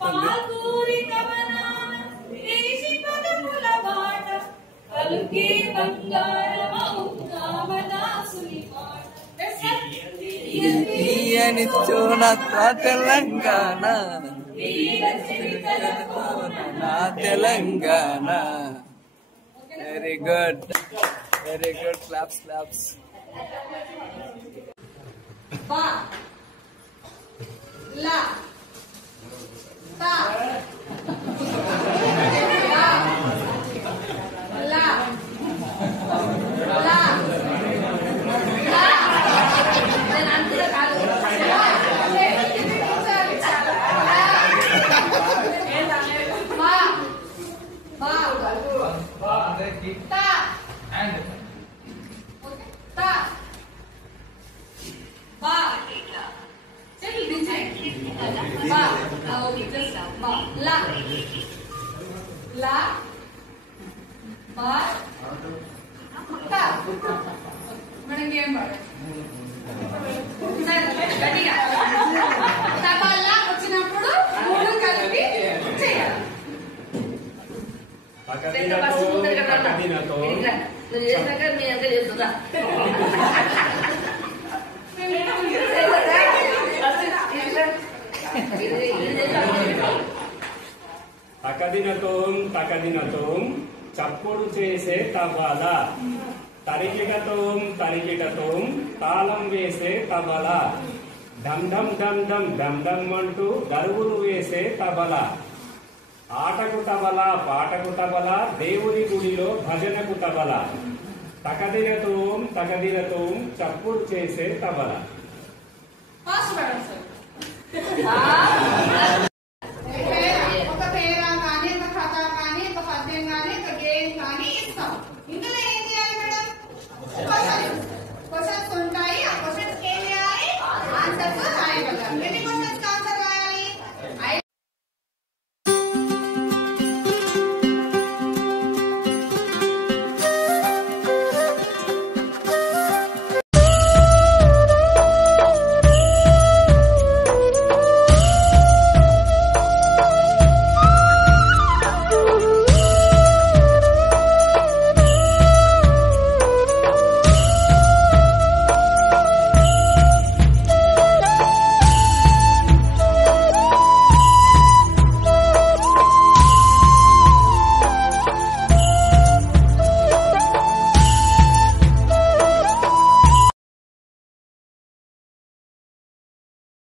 పాడుతుంది. తీయనిచ్చోన తెలంగాణ, నా Telangana. Very good, very good. Claps, claps. మనకేం గట్టిగా తబలా వచ్చినప్పుడు మూడు కలిపి చేయాలి. తకదినతోం తకదినతోం చప్పుడు చేసే తబలా, తరికిటతోం తరికిటతోం తాళం వేసే తబలా, ఢం ఢం ఢం ఢం ఢం ఢం అంటూ గరువులు వేసే తబలా, ఆటకు తబలా పాటకు తబలా దేవుని గుడిలో భజనకు తబలా, తకదినతోం తకదినతోం చప్పుడు చేసే తబలా.